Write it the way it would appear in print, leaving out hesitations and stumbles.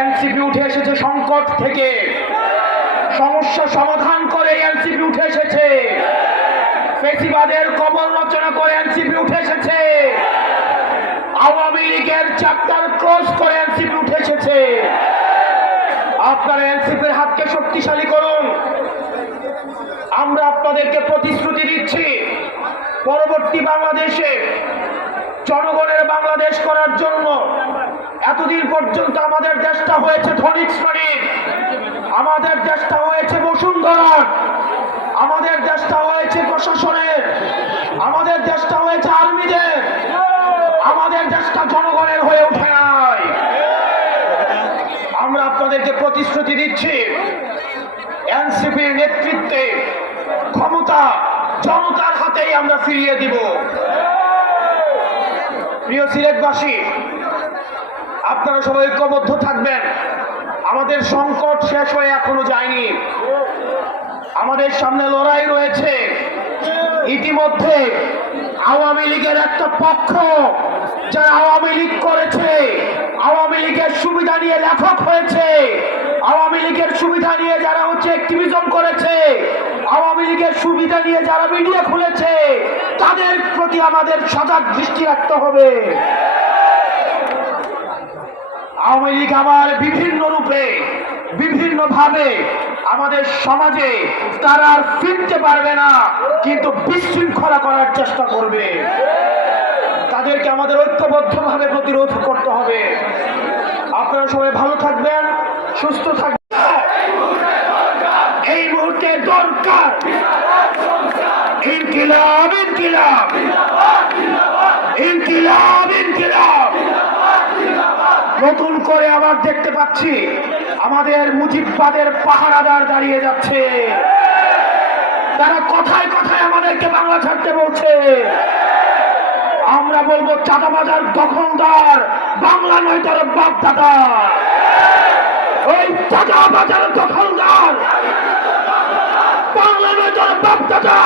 NCP উঠে এসেছে সংকট থেকে, সমস্যা সমাধান করে এনসিপি উঠে এসেছে, ফেসিবাদের কবর রচনা করে এনসিপি উঠে এসেছে, আওয়ামী লীগের চ্যাপ্টার ক্লোজ করে এনসিপি উঠে এসেছে। আপনারা এনসিপির হাতকে শক্তিশালী করুন। আমরা আপনাদেরকে প্রতিশ্রুতি দিচ্ছি, পরবর্তী বাংলাদেশে জনগণের বাংলাদেশ করার জন্য এতদিন পর্যন্ত আমাদের দেশটা হয়েছে ধনিক শ্রেণীর, আমাদের দেশটা হয়েছে বসুন্ধরার, আমাদের দেশটা হয়েছে প্রশাসনের, আমাদের দেশটা হয়েছে আর্মিদের, আমাদের দেশটা জনগণের হয়ে ওঠে নাই। আমরা আপনাদেরকে প্রতিশ্রুতি দিচ্ছি, এনসিপির নেতৃত্বে ক্ষমতা জনতার হাতেই আমরা ফিরিয়ে দিব। প্রিয় সিলেটবাসী, আপনারা সবাই ঐক্যবদ্ধ থাকবেন। আমাদের সংকট শেষ হয়ে এখনো যায়নি, আমাদের সামনে লড়াই রয়েছে। ইতিমধ্যে আওয়ামী লীগের একটা পক্ষ, যারা আওয়ামী লীগ করেছে, আওয়ামী লীগের সুবিধা নিয়ে লেখক হয়েছে, আওয়ামী লীগের সুবিধা নিয়ে যারা অ্যাক্টিভিজম করেছে, আওয়ামী লীগের সুবিধা নিয়ে যারা মিডিয়া খুলেছে, তাদের প্রতি আমাদের সজাগ দৃষ্টি রাখতে হবে। আওয়ামী লীগ আবার বিভিন্ন রূপে বিভিন্ন ভাবে আমাদের সমাজে তারা আর ফিরতে পারবে না, কিন্তু বিশৃঙ্খলা করার চেষ্টা করবে। তাদেরকে আমাদের ঐক্যবদ্ধভাবে প্রতিরোধ করতে হবে। আপনারা সবাই ভালো থাকবেন, সুস্থ থাকবেন। এই মুহূর্তে দরকার ইনকিলাব, ইনকিলাব, ইনকিলাব, ইনকিলাব। নতুন করে আবার দেখতে পাচ্ছি আমাদের মুজিববাদের পাহারাদার দাঁড়িয়ে যাচ্ছে। তারা কথায় কথায় আমাদেরকে বাংলা ছাড়তে বলছে। আমরা বলবো, চাঁদাবাজার দখলদার বাংলা নয়, তার বাপ দাদা। ওই চাঁদাবাজার দখলদার বাংলা নয়, তার বাপ দাদা।